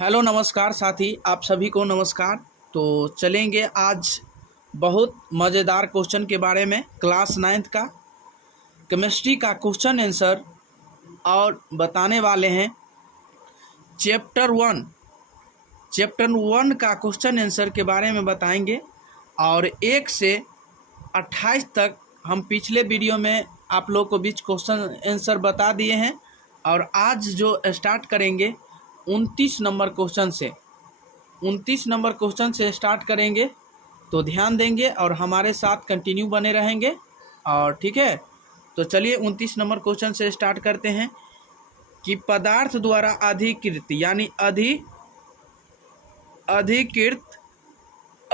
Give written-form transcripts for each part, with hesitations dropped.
Hello नमस्कार साथी, आप सभी को नमस्कार। तो चलेंगे आज बहुत मज़ेदार क्वेश्चन के बारे में। क्लास 9th का केमिस्ट्री का क्वेश्चन आंसर और बताने वाले हैं। चैप्टर 1 का क्वेश्चन आंसर के बारे में बताएंगे और 1 से 28 तक हम पिछले वीडियो में आप लोग को बीच क्वेश्चन आंसर बता दिए हैं और आज जो स्टार्ट करेंगे 29 नंबर क्वेश्चन से 29 नंबर क्वेश्चन से स्टार्ट करेंगे। तो ध्यान देंगे और हमारे साथ कंटिन्यू बने रहेंगे और ठीक है। तो चलिए 29 नंबर क्वेश्चन से स्टार्ट करते हैं कि पदार्थ द्वारा अधिकृत यानी अधिकृत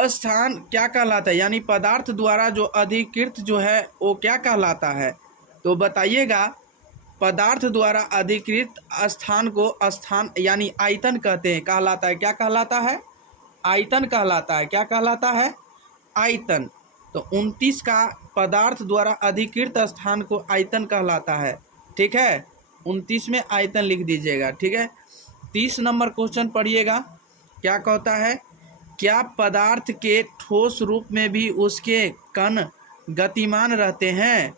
स्थान क्या कहलाता है, यानी पदार्थ द्वारा जो अधिकृत जो है वो क्या कहलाता है। तो बताइएगा, पदार्थ द्वारा अधिकृत स्थान को स्थान यानी आयतन कहते हैं, कहलाता है। क्या कहलाता है? आयतन कहलाता है। क्या कहलाता है? आयतन। तो 29 का पदार्थ द्वारा अधिकृत स्थान को आयतन कहलाता है। ठीक है, 29 में आयतन लिख दीजिएगा। ठीक है। 30 नंबर क्वेश्चन पढ़िएगा, क्या कहता है। क्या पदार्थ के ठोस रूप में भी उसके कण गतिमान रहते हैं?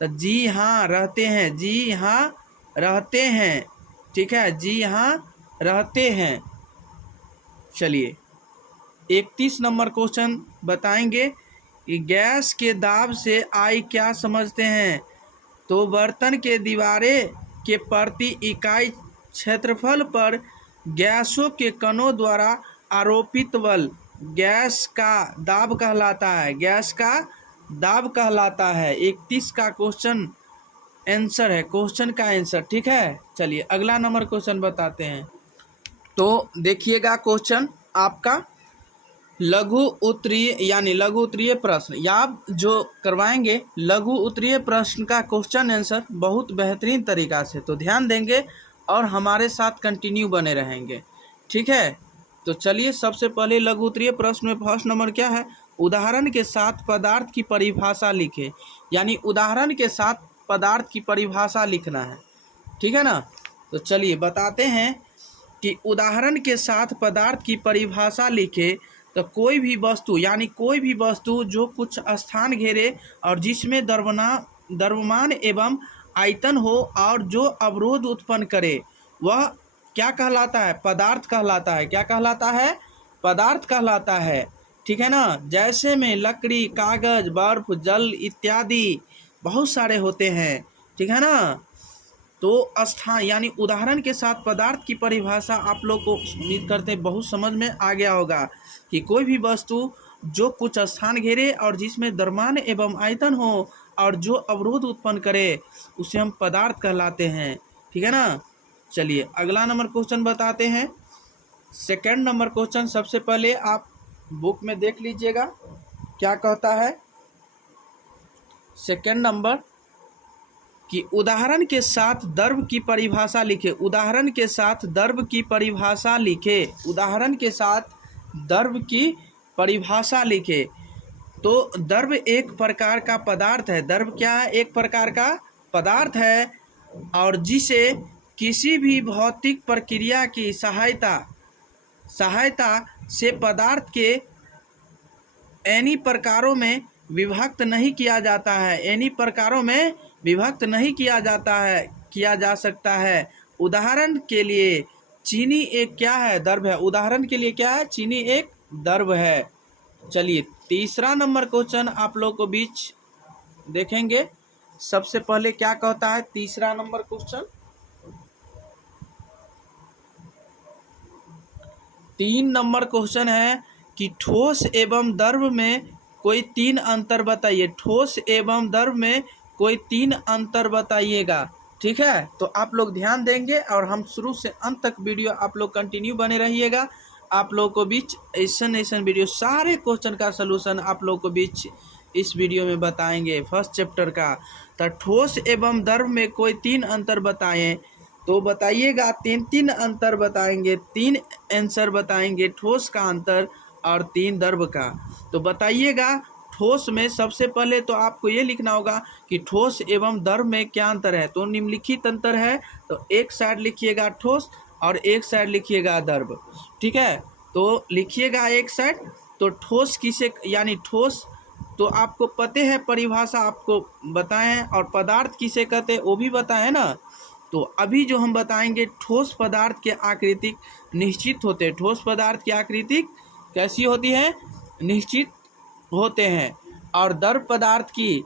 तो जी हाँ रहते हैं, जी हाँ रहते हैं। ठीक है, जी हाँ रहते हैं। चलिए 31 नंबर क्वेश्चन बताएंगे कि गैस के दाब से आई क्या समझते हैं? तो बर्तन के दीवारें के प्रति इकाई क्षेत्रफल पर गैसों के कणों द्वारा आरोपित बल गैस का दाब कहलाता है। गैस का दाब कहलाता है। 31 का क्वेश्चन आंसर है, क्वेश्चन का आंसर। ठीक है। चलिए अगला नंबर क्वेश्चन बताते हैं। तो देखिएगा क्वेश्चन आपका लघु उत्तरीय यानी लघु उत्तरीय प्रश्न, या आप जो करवाएंगे लघु उत्तरीय प्रश्न का क्वेश्चन आंसर बहुत बेहतरीन तरीका से। तो ध्यान देंगे और हमारे साथ कंटिन्यू बने रहेंगे। ठीक है। तो चलिए सबसे पहले लघु उत्तरीय प्रश्न में फर्स्ट नंबर क्या है, उदाहरण के साथ पदार्थ की परिभाषा लिखे। यानी उदाहरण के साथ पदार्थ की परिभाषा लिखना है। ठीक है ना। तो चलिए बताते हैं कि उदाहरण के साथ पदार्थ की परिभाषा लिखे। तो कोई भी वस्तु यानी कोई भी वस्तु जो कुछ स्थान घेरे और जिसमें द्रव्यमान एवं आयतन हो और जो अवरोध उत्पन्न करे, वह क्या कहलाता है? पदार्थ कहलाता है। क्या कहलाता है? पदार्थ कहलाता है। ठीक है ना। जैसे में लकड़ी, कागज, बर्फ, जल इत्यादि बहुत सारे होते हैं। ठीक है ना। तो स्थान यानी उदाहरण के साथ पदार्थ की परिभाषा आप लोग को उम्मीद करते हैं बहुत समझ में आ गया होगा कि कोई भी वस्तु जो कुछ स्थान घेरे और जिसमें द्रव्यमान एवं आयतन हो और जो अवरोध उत्पन्न करे उसे हम पदार्थ कहलाते हैं। ठीक है ना। चलिए अगला नंबर क्वेश्चन बताते हैं। सेकंड नंबर क्वेश्चन सबसे पहले आप बुक में देख लीजिएगा, क्या कहता है। सेकंड नंबर कि उदाहरण के साथ द्रव्य की परिभाषा लिखे। उदाहरण के साथ द्रव्य की परिभाषा लिखे। उदाहरण के साथ द्रव्य की परिभाषा लिखे। तो द्रव्य एक प्रकार का पदार्थ है। द्रव्य क्या है? एक प्रकार का पदार्थ है और जिसे किसी भी भौतिक प्रक्रिया की सहायता से पदार्थ के एनी प्रकारों में विभक्त नहीं किया जाता है। एनी प्रकारों में विभक्त नहीं किया जा सकता है। उदाहरण के लिए चीनी एक क्या है? द्रव्य है। उदाहरण के लिए क्या है? चीनी एक द्रव्य है। चलिए तीसरा नंबर क्वेश्चन आप लोग को बीच देखेंगे। सबसे पहले क्या कहता है तीसरा नंबर क्वेश्चन। 3 नंबर क्वेश्चन है कि ठोस एवं द्रव में कोई 3 अंतर बताइए। ठोस एवं द्रव में कोई 3 अंतर बताइएगा। ठीक है। तो आप लोग ध्यान देंगे और हम शुरू से अंत तक वीडियो आप लोग कंटिन्यू बने रहिएगा। आप लोग को बीच ऐसा वीडियो सारे क्वेश्चन का सलूशन आप लोग को बीच इस वीडियो में बताएंगे फर्स्ट चैप्टर का। तो ठोस एवं द्रव में कोई 3 अंतर बताएं। तो बताइएगा, 3 अंतर बताएंगे, 3 आंसर बताएंगे। ठोस का अंतर और 3 द्रव का। तो बताइएगा ठोस में सबसे पहले तो आपको ये लिखना होगा कि ठोस एवं द्रव में क्या अंतर है। तो निम्नलिखित अंतर है। तो एक साइड लिखिएगा ठोस और एक साइड लिखिएगा द्रव। ठीक है, तो लिखिएगा एक साइड। तो ठोस किसे यानी ठोस तो आपको पते है, परिभाषा आपको बताएं हैं, और पदार्थ किसे कहते हैं वो भी बताएं ना। तो अभी जो हम बताएंगे, ठोस पदार्थ के आकृतिक निश्चित होते हैं। ठोस पदार्थ की आकृतिक कैसी होती है? निश्चित होते हैं। और द्रव पदार्थ की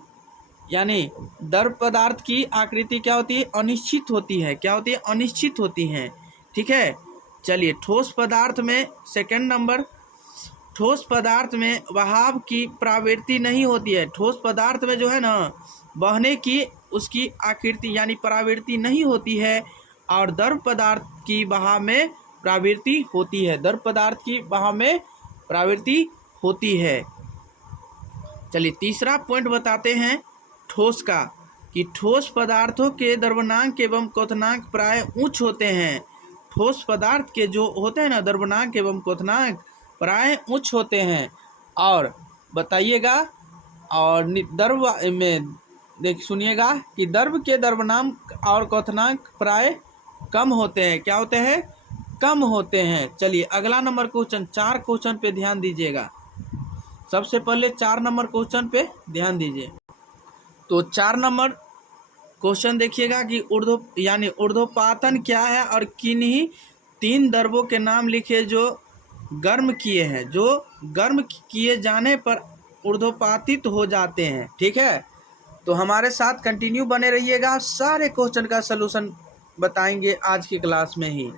यानी द्रव पदार्थ की आकृति क्या होती है? अनिश्चित होती है। क्या होती है? अनिश्चित होती है। ठीक है, चलिए ठोस पदार्थ में सेकंड नंबर, ठोस पदार्थ में बहाव की प्रवृत्ति नहीं होती है। ठोस पदार्थ में जो है ना, बहने की उसकी आकृति यानी प्रवृत्ति नहीं होती है। और द्रव पदार्थ की बहाव में प्रवृत्ति होती है। द्रव पदार्थ की बहाव में प्रवृत्ति होती है। चलिए तीसरा पॉइंट बताते हैं ठोस का, कि ठोस पदार्थों के द्रवणांक एवं क्वथनांक प्राय उच्च होते हैं। ठोस पदार्थ के जो होते हैं ना, द्रवणांक एवं क्वथनांक प्राय उच्च होते हैं। और बताइएगा, और द्रव में देख सुनिएगा कि द्रव के द्रवणांक और क्वथनांक प्राय कम होते हैं। क्या होते हैं? कम होते हैं। चलिए अगला नंबर क्वेश्चन, 4 क्वेश्चन पे ध्यान दीजिएगा। सबसे पहले 4 नंबर क्वेश्चन पे ध्यान दीजिए। तो 4 नंबर क्वेश्चन देखिएगा कि ऊर्ध्वपातन क्या है, और किन्हीं 3 द्रवों के नाम लिखे जो गर्म किए हैं, जो गर्म किए जाने पर ऊर्ध्वपातित हो जाते हैं। ठीक है, तो हमारे साथ कंटिन्यू बने रहिएगा, सारे क्वेश्चन का सलूशन बताएंगे आज की क्लास में ही।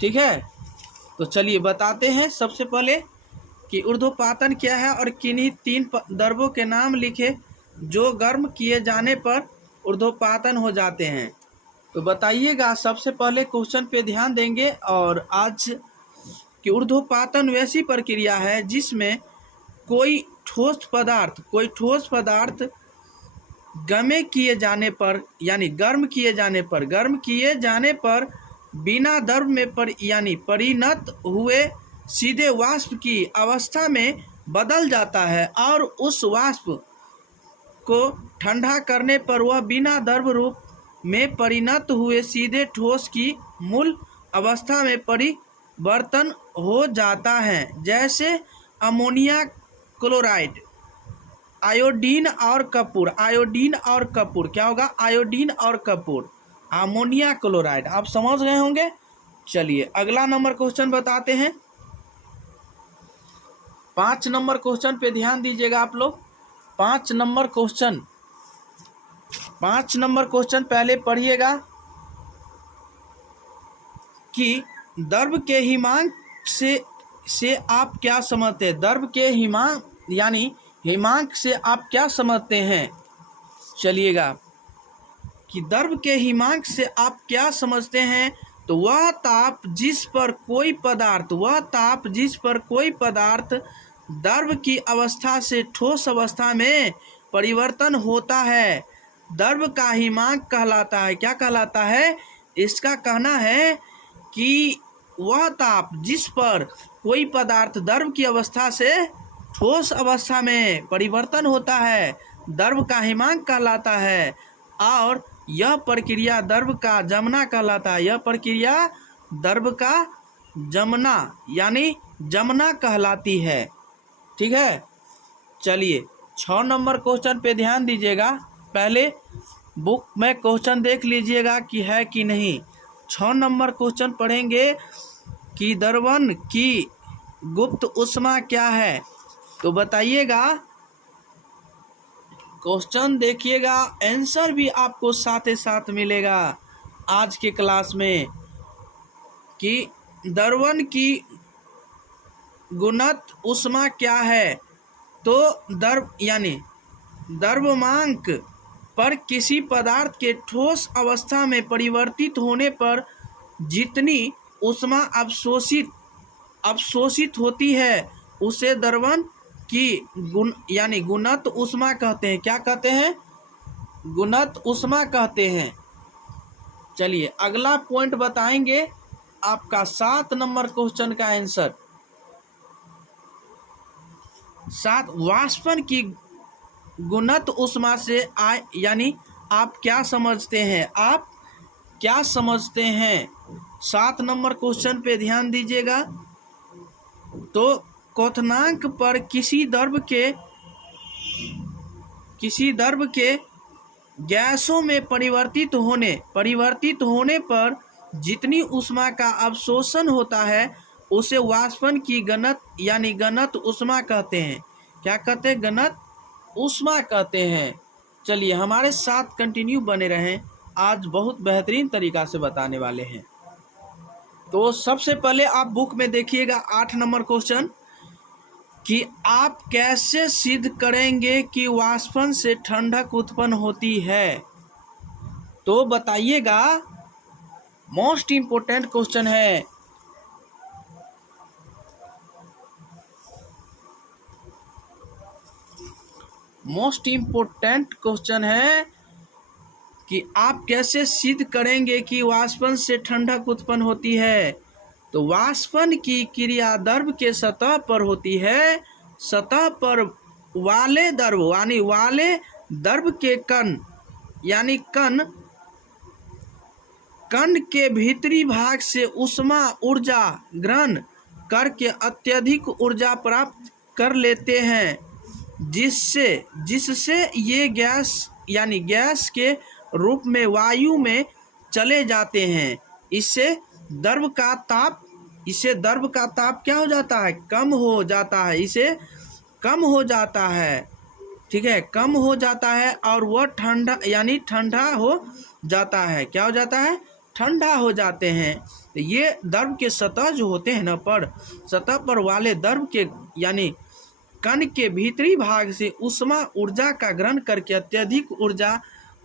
ठीक है, तो चलिए बताते हैं। सबसे पहले कि ऊर्ध्वपातन क्या है, और किन्हीं 3 द्रवों के नाम लिखे जो गर्म किए जाने पर ऊर्ध्वपातन हो जाते हैं। तो बताइएगा, सबसे पहले क्वेश्चन पे ध्यान देंगे। और आज कि ऊर्ध्वपातन वैसी प्रक्रिया है जिसमें कोई ठोस पदार्थ गर्म किए जाने पर बिना द्रव में परिणत हुए सीधे वाष्प की अवस्था में बदल जाता है, और उस वाष्प को ठंडा करने पर वह बिना द्रव रूप में परिणत हुए सीधे ठोस की मूल अवस्था में परिवर्तन हो जाता है। जैसे अमोनिया क्लोराइड, आयोडीन और कपूर। क्या होगा? आयोडीन और कपूर, अमोनिया क्लोराइड। आप समझ गए होंगे। चलिए अगला नंबर क्वेश्चन बताते हैं। 5 नंबर क्वेश्चन पे ध्यान दीजिएगा आप लोग। 5 नंबर क्वेश्चन पहले पढ़िएगा कि द्रव के हिमांक से आप क्या समझते हैं? द्रव के हिमांक से आप क्या समझते हैं? चलिएगा कि द्रव के हिमांक से आप क्या समझते हैं? तो वह ताप जिस पर कोई पदार्थ द्रव की अवस्था से ठोस अवस्था में परिवर्तन होता है, द्रव का हिमांक कहलाता है। क्या कहलाता है? इसका कहना है कि वह ताप जिस पर कोई पदार्थ द्रव की अवस्था से ठोस अवस्था में परिवर्तन होता है, द्रव का हिमांक कहलाता है। और यह प्रक्रिया द्रव का जमना कहलाता है। यह प्रक्रिया द्रव का जमना यानी जमना कहलाती है। ठीक है, चलिए 6 नंबर क्वेश्चन पे ध्यान दीजिएगा। पहले बुक में क्वेश्चन देख लीजिएगा कि है कि नहीं। 6 नंबर क्वेश्चन पढ़ेंगे कि द्रवण की गुप्त ऊष्मा क्या है। तो बताइएगा, क्वेश्चन देखिएगा, आंसर भी आपको साथ ही साथ मिलेगा आज के क्लास में, कि द्रवण की गुणत ऊष्मा क्या है। तो द्रव्यमांक पर किसी पदार्थ के ठोस अवस्था में परिवर्तित होने पर जितनी ऊष्मा अवशोषित होती है उसे द्रवण की गुणत ऊष्मा कहते हैं। क्या कहते हैं? गुणत ऊष्मा कहते हैं। चलिए अगला पॉइंट बताएंगे आपका 7 नंबर क्वेश्चन का आंसर। 7, वाष्पन की गुणत ऊष्मा से आप क्या समझते हैं? आप क्या समझते हैं? 7 नंबर क्वेश्चन पे ध्यान दीजिएगा। तो क्वथनांक पर किसी द्रव के गैसों में परिवर्तित होने पर जितनी ऊष्मा का अवशोषण होता है उसे वाष्पन की गणत यानी गणत ऊष्मा कहते हैं। क्या कहते हैं? गणत ऊष्मा कहते हैं। चलिए हमारे साथ कंटिन्यू बने रहें, आज बहुत बेहतरीन तरीका से बताने वाले हैं। तो सबसे पहले आप बुक में देखिएगा 8 नंबर क्वेश्चन कि आप कैसे सिद्ध करेंगे कि वाष्पन से ठंडक उत्पन्न होती है। तो बताइएगा, मोस्ट इम्पोर्टेंट क्वेश्चन है। मोस्ट इम्पोर्टेंट क्वेश्चन है कि आप कैसे सिद्ध करेंगे कि वाष्पन से ठंडक उत्पन्न होती है। तो वाष्पन की क्रिया द्रव के सतह पर होती है। सतह पर वाले द्रव के कण के भीतरी भाग से ऊष्मा ऊर्जा ग्रहण करके अत्यधिक ऊर्जा प्राप्त कर लेते हैं, जिससे ये गैस के रूप में वायु में चले जाते हैं। इससे द्रव का ताप क्या हो जाता है? कम हो जाता है। इसे कम हो जाता है, ठीक है, कम हो जाता है और वह ठंडा हो जाता है। क्या हो जाता है? ठंडा हो जाते हैं। तो ये द्रव के सतह जो होते हैं ना, सतह पर वाले द्रव के यानी कण के भीतरी भाग से ऊष्मा ऊर्जा का ग्रहण करके अत्यधिक ऊर्जा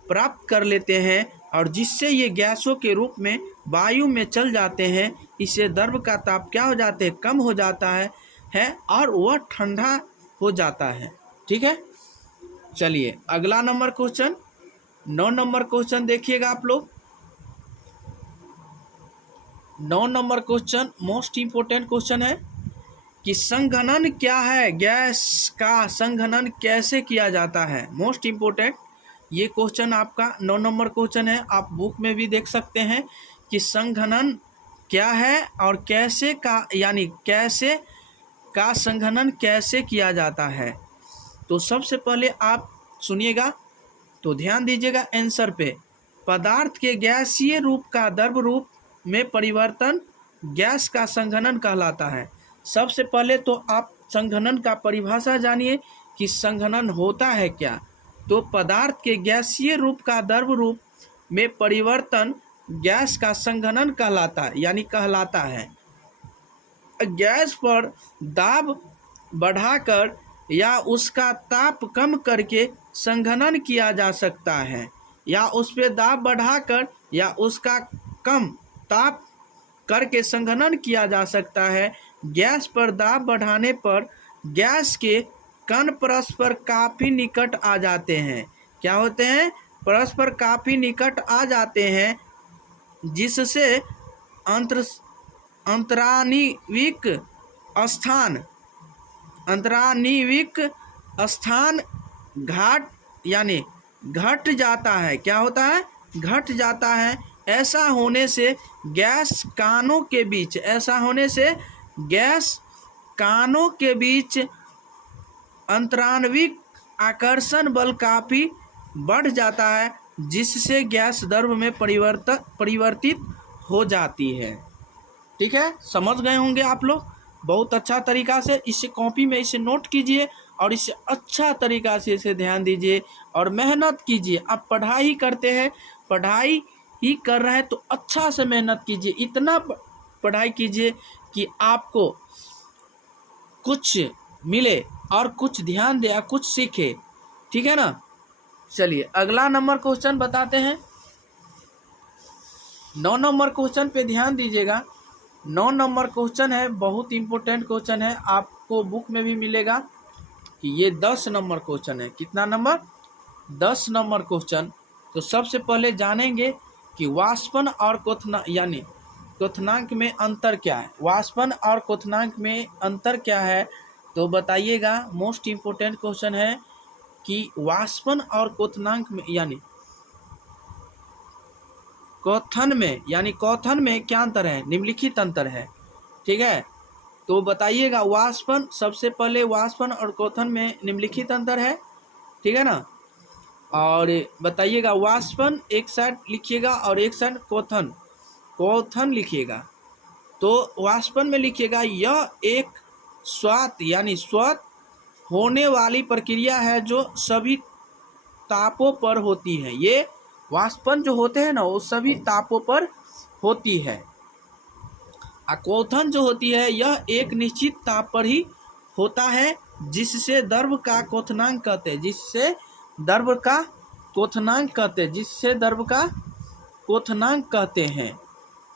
प्राप्त कर लेते हैं और जिससे ये गैसों के रूप में वायु में चल जाते हैं। इससे द्रव का ताप क्या हो जाते हैं? कम हो जाता है और वह ठंडा हो जाता है। ठीक है, चलिए अगला नंबर क्वेश्चन 9 नंबर क्वेश्चन देखिएगा आप लोग। 9 number question most important question है कि संघनन क्या है? गैस का संघनन कैसे किया जाता है? मोस्ट इम्पोर्टेंट ये क्वेश्चन आपका 9 नंबर क्वेश्चन है। आप बुक में भी देख सकते हैं कि संघनन क्या है और कैसे का संघनन कैसे किया जाता है। तो सबसे पहले आप सुनिएगा, तो ध्यान दीजिएगा आंसर पे। पदार्थ के गैसीय रूप का द्रव रूप में परिवर्तन गैस का संघनन कहलाता है। सबसे पहले तो आप संघनन का परिभाषा जानिए कि संघनन होता है क्या। तो पदार्थ के गैसीय रूप का द्रव रूप में परिवर्तन गैस का संघनन कहलाता है। गैस पर दाब बढ़ाकर या उसका ताप कम करके संघनन किया जा सकता है, या उस पर दाब बढ़ाकर या उसका कम ताप करके संघनन किया जा सकता है। गैस पर दाब बढ़ाने पर गैस के कण परस्पर काफ़ी निकट आ जाते हैं। क्या होते हैं? परस्पर काफ़ी निकट आ जाते हैं, जिससे अंतराणविक स्थान घट जाता है। क्या होता है? घट जाता है। ऐसा होने से गैस कानों के बीच अंतराणविक आकर्षण बल काफ़ी बढ़ जाता है, जिससे गैस द्रव में परिवर्तित हो जाती है। ठीक है, समझ गए होंगे आप लोग बहुत अच्छा तरीका से। इसे कॉपी में इसे नोट कीजिए और इसे अच्छा तरीका से इसे ध्यान दीजिए और मेहनत कीजिए। आप पढ़ाई करते हैं, पढ़ाई ही कर रहे हैं तो अच्छा से मेहनत कीजिए। इतना पढ़ाई कीजिए कि आपको कुछ मिले और कुछ ध्यान दे, कुछ सीखे। ठीक है ना। चलिए अगला नंबर क्वेश्चन बताते हैं। 9 नंबर क्वेश्चन पे ध्यान दीजिएगा। 9 नंबर क्वेश्चन है, बहुत इंपॉर्टेंट क्वेश्चन है, आपको बुक में भी मिलेगा कि ये 10 नंबर क्वेश्चन है। कितना नंबर? 10 number question. तो सबसे पहले जानेंगे कि वाष्पन और क्वथनांक में अंतर क्या है। वाष्पन और क्वथनांक में अंतर क्या है तो बताइएगा। मोस्ट इम्पोर्टेंट क्वेश्चन है कि वाष्पन और क्वथनांक में क्वथन में, यानी क्वथन में क्या अंतर है? निम्नलिखित अंतर है। ठीक है, तो बताइएगा वाष्पन, सबसे पहले वाष्पन और क्वथन में निम्नलिखित अंतर है। ठीक है ना, और बताइएगा वाष्पन एक साइड लिखिएगा और एक साइड क्वथन, क्वथन लिखिएगा। तो वाष्पन में लिखिएगा यह एक स्वत यानी स्वत होने वाली प्रक्रिया है जो सभी तापों पर होती है। ये वाष्पन जो होते हैं ना वो सभी तापों पर होती है। क्वथन जो होती है यह एक निश्चित ताप पर ही होता है जिससे द्रव का क्वथनांक कहते हैं, जिससे द्रव का क्वथनांक कहते हैं, जिससे द्रव का क्वथनांक कहते हैं।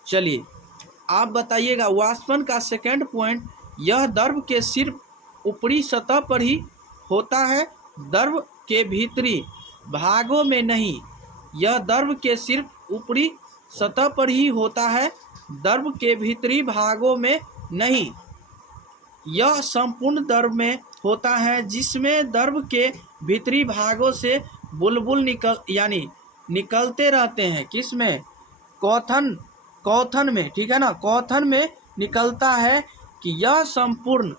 चलिए आप बताइएगा वाष्पन का सेकंड पॉइंट, यह द्रव के सिर्फ ऊपरी सतह पर ही होता है, द्रव के भीतरी भागों में नहीं। यह द्रव के सिर्फ ऊपरी सतह पर ही होता है, द्रव के भीतरी भागों में नहीं। यह संपूर्ण द्रव में होता है जिसमें द्रव के भीतरी भागों से बुलबुल निकलते रहते हैं। किस में? क्वथन में। ठीक है ना, क्वथन में निकलता है कि यह संपूर्ण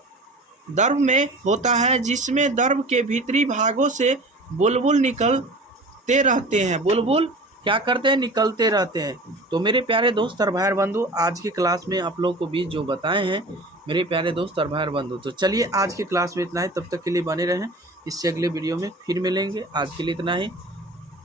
द्रव में होता है जिसमें द्रव के भीतरी भागों से बुलबुल निकलते रहते हैं। बुलबुल क्या करते हैं? निकलते रहते हैं। तो मेरे प्यारे दोस्त और भाई बंधु, आज की क्लास में आप लोगों को भी जो बताए हैं मेरे प्यारे दोस्त और भाई बंधु, तो चलिए आज की क्लास में इतना ही। तब तक के लिए बने रहें, इससे अगले वीडियो में फिर मिलेंगे। आज के लिए इतना ही,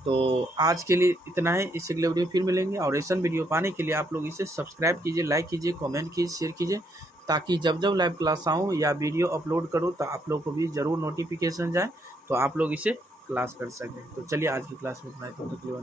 तो आज के लिए इतना है, इससे अगले वीडियो फिर मिलेंगे। और ऐसा वीडियो पाने के लिए आप लोग इसे सब्सक्राइब कीजिए, लाइक कीजिए, कमेंट कीजिए, शेयर कीजिए, ताकि जब जब लाइव क्लास आऊँ या वीडियो अपलोड करूँ तो आप लोग को भी ज़रूर नोटिफिकेशन जाए, तो आप लोग इसे क्लास कर सकें। तो चलिए आज की क्लास में इतना ही, तब तक के लिए।